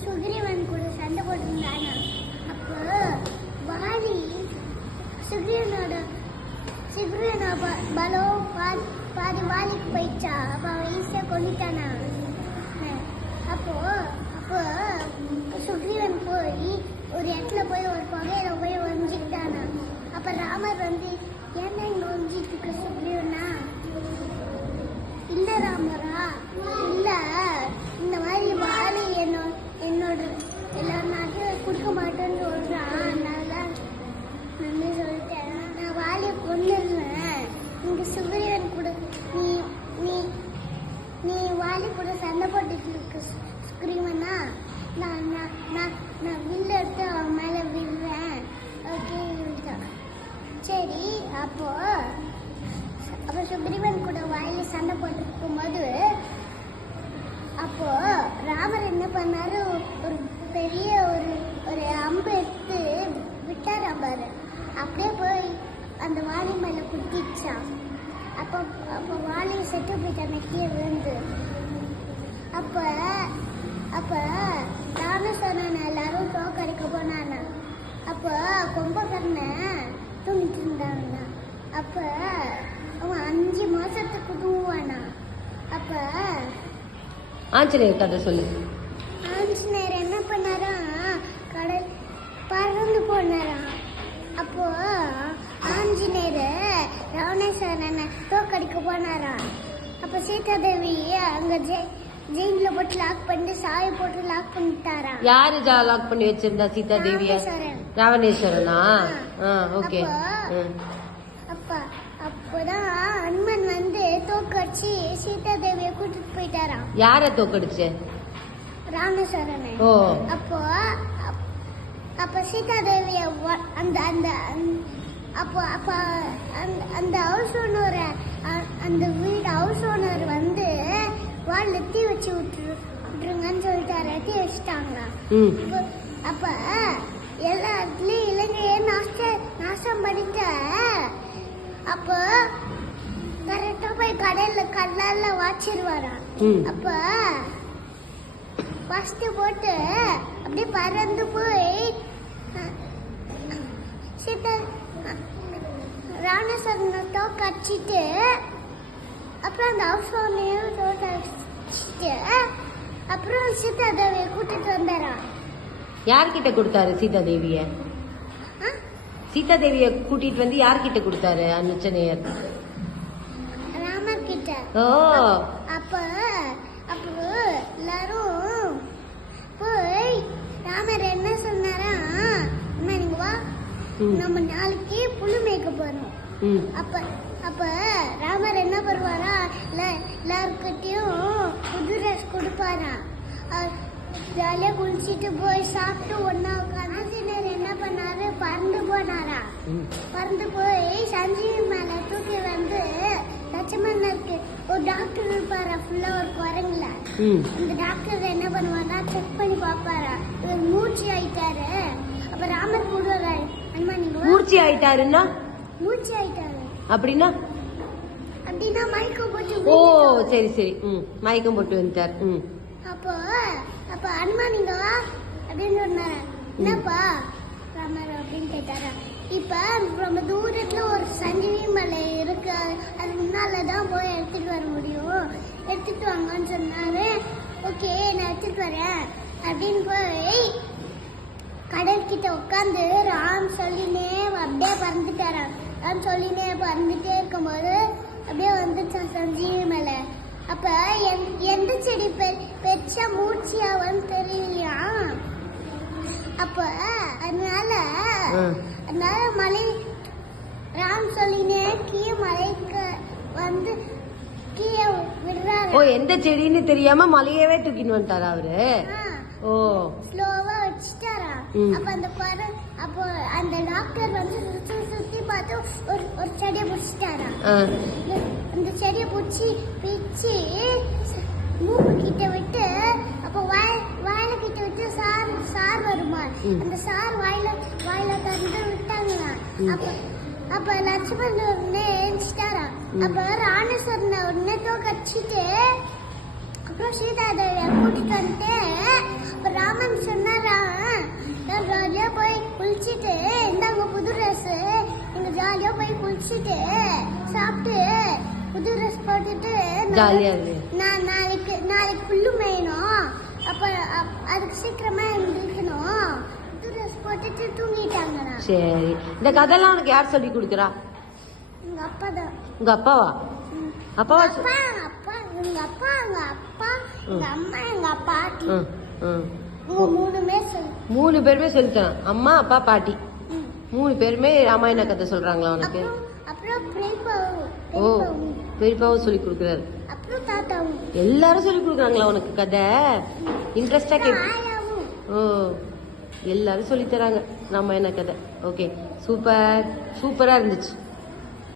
சுக்ரீவன் கூட சண்டை போட்டிருந்தாங்க. அப்போ வாலி சுக்ரீவனோட பலம் பாதி வாலிக்கு போயிடுச்சா. அப்போ அவன் ஈஸியாக கொண்டுட்டானா. அப்போ சுக்ரீவன் போய் ஒரு இடத்துல போய் ஒரு புகையில போய் ஒழிஞ்சிக்கிட்டானா. அப்போ ராமர் வந்து ஏன்னா இங்கே ஒழிஞ்சிட்டு இருக்க சுக்ரீவனா? இல்லை ராமரா, இல்லை இந்த மாதிரி வாலி என்னோட எல்லா நாட்டும் கொடுக்க மாட்டேன்னு சொல்கிறான். அதனால நான் சொல்லிட்டேன், நான் வாலியை கொண்டுருவேன். இங்கே சுக்ரீவன் கூட நீ வாலி கூட சண்டை போட்டுட்டு இருக்க சுக்ரீவனா, நான் வில்ல எடுத்து அவன் மேலே விடுறேன். ஓகே சரி. அப்போ சுக்ரீவன் கூட வாயில சண்டை போட்டுருக்கும் போது அப்போ ராமர் என்ன பண்ணாரு, ஒரு பெரிய ஒரு அம்பு எடுத்து விட்டார். பாரு அப்படியே போய் அந்த வாலி மேல குத்திச்சான். அப்போ வாலி செத்து போயிட்டான் நெக்கிய விழுந்து. அப்ப ராமசோரன் எல்லாரும் தோக்கடிக்க போனானா. அப்போ கும்பகர்ணன் தூங்கிட்டு இருந்தாங்க. அப்ப அவன் 5 மாசத்துக்கு தூங்குவானா. அப்ப ஆஞ்சநேயர் கதை சொல்லு. ஆஞ்சநேயர் என்ன பண்ணாரா, கடல் பறந்து போனாராம். அப்போ ஆஞ்சநேயர் ராவணேஸ்வரனை தோக்கடிக்க போனாராம். அப்போ சீதாதேவி அங்க ஜெயில போட்டு லாக் பண்ணி சாயை போட்டு லாக் பண்ணிட்டாரா. யாரு லாக் பண்ணி வச்சிருந்தா சீதா தேவிய? ராவணேஸ்வரனா? ஓகே. அப்போதான் அனுமன் வந்து தோக்கடிச்சு சீதா தேவிய கூட்டிட்டு போயிட்டாராம். யார தோக்கடிச்சு? ராமேஸ்வரனை. ஓ. அப்ப சீதா தேவிய அந்த அந்த ஹவுஸ் ஓனர், அந்த வீடு ஹவுஸ் ஓனர் வந்து வாழ்ல தீ வச்சு விட்டுருங்கன்னு சொல்லிட்டாரு. தீ வச்சுட்டாங்களா. அப்ப எல்லா இடத்துலயும் இலங்கையே நாசம் பண்ணிட்ட. அப்போ கரெக்டா போய் கடல்ல வாச்சிருவாரா. அப்ப ஃபர்ஸ்ட் போட்டு அப்படியே பறந்து போய் சீதா ராவணேஸ்வரனை தோக்கடிச்சிட்டு அப்புறம் அந்த ஹவுஸ் ஓனரையும் தோக்கடிச்சிட்டு அப்புறம் சீதா தேவியை கூட்டிட்டு வந்தாரா. யார்கிட்ட கொடுத்தாரு சீதா தேவிய? சீதா தேவிய கூட்டிட்டு வந்து யார்கிட்ட கொடுத்தாரு ஆஞ்சநேயர்? ராமர் கிட்ட. ஓ. அப்ப எல்லாரும் போய் ராமர் என்ன சொன்னாரா, நீங்க வா நம்ம நாளைக்கு புழு மேய்க்க போறோம். அப்ப ராமர் என்ன பண்ணுவாரா, எல்லாருக்கிட்டையும் புது ட்ரெஸ் கொடுப்பாரா. ஜாலியா குளிச்சுட்டு போய் சாப்பிட்டு ஒன்னா உட்காந்து என்ன பண்ணாரு, பறந்து போனாரா. பறந்து போய் சஞ்சீவி மேல தூக்கி வந்து லட்சுமணருக்கு ஒரு டாக்டர் இருப்பாரா, ஃபுல்லா ஒரு குரங்குல. அந்த டாக்டர் என்ன பண்ணுவாரா, செக் பண்ணி பாப்பாரா, இவர் மூச்சு ஆயிட்டாரு. அப்ப ராமர் கூடுவாரு, மூச்சு ஆயிட்டாருன்னா? மூச்சு ஆயிட்டாரு அப்படின்னா மயக்கம் போட்டு. ஓ சரி சரி. மயக்கம் போட்டு வந்துட்டார். அப்ப அனுமான் நீங்க வா அப்படின்னு சொன்னாரு. என்னப்பா ராமர் அப்படின்னு கேட்டாரா. இப்ப ரொம்ப தூரத்துல ஒரு சஞ்சீவி மலை இருக்கு, அது முன்னாலதான் போய் எடுத்துட்டு வர முடியும், எடுத்துட்டு வாங்கன்னு சொன்னாரு. ஓகே நான் எடுத்துட்டு வரேன் அப்படின்னு போய் கடற்கிட்ட உட்காந்து ராம் சொல்லினே அப்படியே பறந்துட்டாராம். ராம் சொல்லினே பறந்துட்டே இருக்கும்போது அப்படியே வந்துச்சான் சஞ்சீவி மலை. அப்ப எந்த செடி பெருசா மூச்சியாவன்னு தெரியலையா. அப்ப அதனால மலை ராம் சொல்லினே கீழே மலைக்கு வந்து கீழே விடுறாரு. ஓ எந்த செடின்னு தெரியாம மலையவே தூக்கின்னு வந்துட்டாரா அவரு? ஓ ஸ்லோவா வச்சுட்டாரா. அப்போ அந்த டாக்டர் வந்து சுத்தி பார்த்து ஒரு செடியை பிடிச்சிட்டாரா. அந்த செடியை பிடிச்சி மூக்கு கிட்ட விட்டு அப்போ வாயில கிட்ட விட்டு சார் வருமா. அந்த சார் வாயில தந்து விட்டாங்களா. அப்ப லட்சுமணன் உடனே எழுந்துட்டாரா. அப்ப ராணேஸ்வரனை உடனே தோக்கடிச்சிட்டு அப்புறம் சீதா தேவியை கூட்டிட்டு வந்துட்டு ராமன் போய் குளிச்சுட்டு சாப்பிட்டு புது ட்ரெஸ் போட்டுட்டு ஜாலியா இருக்கு. நான் நாளைக்கு புல்லு மேயணும். அதுக்கு சீக்கிரமா எழுந்திருக்கணும். புது ட்ரெஸ் போட்டுட்டு தூங்கிட்டாங்கண்ணா. சரி, இந்த கதையெல்லாம் உனக்கு யார் சொல்லி கொடுக்குறா? எங்க அப்பா தான். உங்க அப்பாவா? அப்பாவா? எங்க அப்பா, எங்க அப்பா, எங்க அம்மா, எங்க பாட்டி. இவங்க 3 பேருமே சொல்லித்தரான். அம்மா, அப்பா, பாட்டி 3 பேருமே ராமாயண கதை சொல்றாங்களா உனக்கு? அப்புறம் ஓ, பெரியப்பாவும் சொல்லி கொடுக்குறாரு. அப்புறம் தாத்தாவும். எல்லாரும் சொல்லி கொடுக்குறாங்களா உனக்கு கதை? இன்ட்ரெஸ்டா கேட்கு. ஆயாவும். ஓ, எல்லாரும் சொல்லி தராங்க ராமாயண கதை. ஓகே, சூப்பரா இருந்துச்சு.